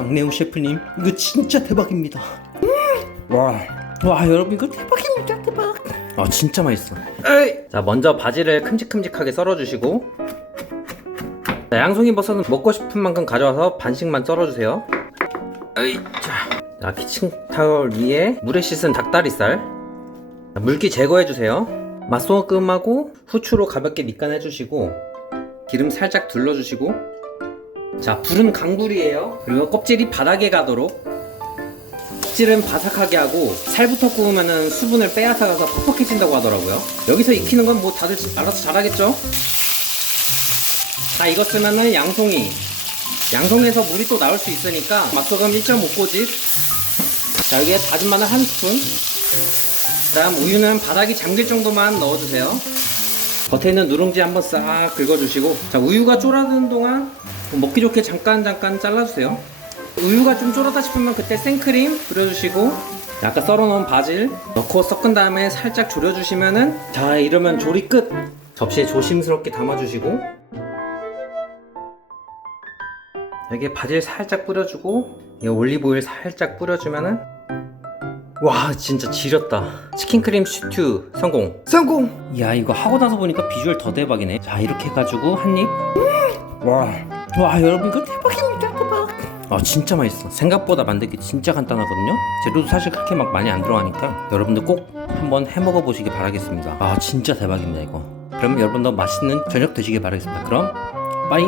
강래우 셰프님 이거 진짜 대박입니다. 음! 와, 와 여러분 이거 대박입니다 대박. 아 진짜 맛있어. 자 먼저 바지를 큼직큼직하게 썰어주시고. 자, 양송이 버섯은 먹고 싶은 만큼 가져와서 반씩만 썰어주세요. 에이, 자, 자 키친타월 위에 물에 씻은 닭다리살. 자, 물기 제거해주세요. 맛소금하고 후추로 가볍게 밑간해주시고 기름 살짝 둘러주시고 자 불은 강불이에요. 그리고 껍질이 바닥에 가도록 껍질은 바삭하게 하고 살부터 구우면 수분을 빼앗아가서 퍽퍽해진다고 하더라고요. 여기서 익히는 건 뭐 다들 알아서 잘하겠죠? 자 익었으면은 양송이. 양송에서 물이 또 나올 수 있으니까 맛소금 1.5꼬집. 자 여기에 다진 마늘 한 스푼. 그 다음 우유는 바닥이 잠길 정도만 넣어주세요 겉에 있는 누룽지 한번 싹 긁어주시고 자 우유가 쫄아드는 동안 먹기 좋게 잠깐 잠깐 잘라주세요. 우유가 좀 쫄았다 싶으면 그때 생크림 뿌려주시고 아까 썰어놓은 바질 넣고 섞은 다음에 살짝 졸여주시면은 자 이러면 조리 끝! 접시에 조심스럽게 담아주시고 여기에 바질 살짝 뿌려주고 이 올리브오일 살짝 뿌려주면은 와 진짜 지렸다. 치킨크림 슈튜 성공. 성공! 야 이거 하고 나서 보니까 비주얼 더 대박이네. 자 이렇게 해가지고 한입. 와, 와 여러분 이거 대박입니다 대박. 아 진짜 맛있어. 생각보다 만들기 진짜 간단하거든요. 재료도 사실 그렇게 막 많이 안 들어가니까 여러분들 꼭 한번 해 먹어 보시기 바라겠습니다. 아 진짜 대박입니다 이거. 그럼 여러분도 맛있는 저녁 되시길 바라겠습니다. 그럼 빠이